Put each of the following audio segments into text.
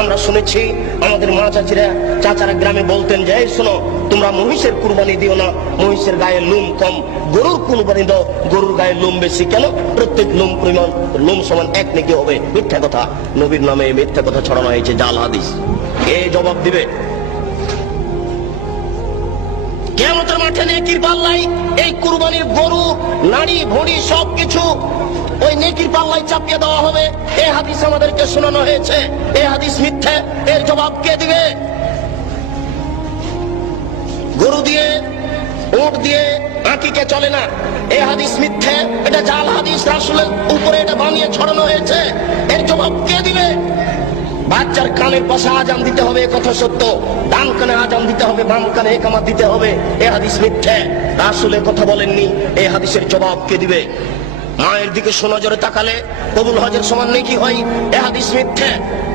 আমরা শুনেছি আমাদের মা চাচারা গ্রামে বলতেন যে এই শোনো, তোমরা মহিষের কুরবানি দিও না, মহিষের গায়ে লোম কম, গরুর কুরবানি দাও, গরুর গায়ে লোম বেশি। কেন? প্রত্যেক লোম সমান এক নেকি হবে। মিথ্যা কথা, নবীর নামে মিথ্যা কথা ছড়ানো হয়েছে, জাল হাদিস। কে জবাব দিবে? কিয়ামতের মাঠে নেকির পাল্লায় এই কুরবানির গরু, নাড়ি ভুঁড়ি সবকিছু ওই নেকির পাল্লায় চাপিয়ে দেওয়া হবে। এই হাদিস আমাদেরকে শোনানো হয়েছে, এই হাদিস মিথ্যে। এর জবাব কে দিবে? গরু দিয়ে, উট দিয়ে আকিকে চলে না, এই হাদিস মিথ্যে, এটা জাল হাদিস, রাসূলের উপরে এটা বানিয়ে ছড়ানো হয়েছে। এর জবাব কে দিবে? বাচ্চার কানের পাশে আজান দিতে হবে, কথা সত্য। ডান কানে আজান দিতে হবে, বাম কানে ইকামত দিতে হবে, এই হাদিস মিথ্যে। রাসূলের কথা বলেননি, এই হাদিসের জবাব কে দিবে? মায়ের দিকে সুনজরে তাকালে কবুল হজের সমান নেকি হয়, এ হাদিস মিথ্যে।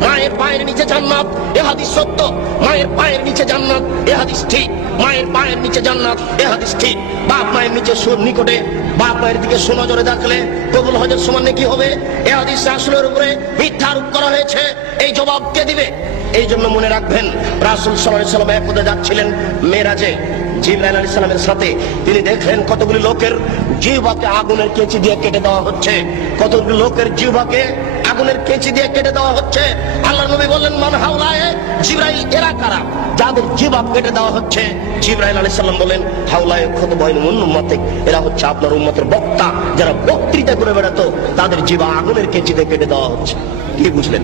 মায়ের পায়ের নিচে জান্নাত, এ হাদিস সত্য। মায়ের পায়ের নিচে জান্নাত, এ হাদিস ঠিক। মায়ের পায়ের নিচে জান্নাত, এ হাদিস ঠিক। বাপ মায়ের নিচে নিকটে বাপ মায়ের দিকে সুনজরে দেখলে কবুল হজের সমান নেকি হবে, এ হাদিস রাসূলের উপরে মিথ্যা আরোপ করা হয়েছে। এই জবাব কে দিবে? এই জন্য মনে রাখবেন, রাসূল সাল্লাল্লাহু আলাইহি ওয়াসাল্লাম একদা যাচ্ছিলেন মেরাজে জিবরাইল আলাইহিস সালামের সাথে। তিনি দেখলেন কতগুলি লোকের জিহ্বাকে আগুনের কেঁচি দিয়ে কেটে দেওয়া হচ্ছে, কতগুলি লোকের জিহ্বাকে আগুনের কেঁচি দিয়ে কেটে দেওয়া হচ্ছে। আল্লাহর নবী বললেন, মান হাওলায়ে জিবরাইল, এরা কারা যাদের জিহ্বা কেটে দেওয়া হচ্ছে? জিবরাইল আলাইহিস সালাম বলেন, হাওলায়ে খুতবাইনুল উম্মাতিক, এরা হচ্ছে আপনার উম্মতের বক্তা, যারা বক্তৃতা করে বেড়াতো, তাদের জিহ্বা আগুনের কেঁচি দিয়ে কেটে দেওয়া হচ্ছে। কি বুঝলেন?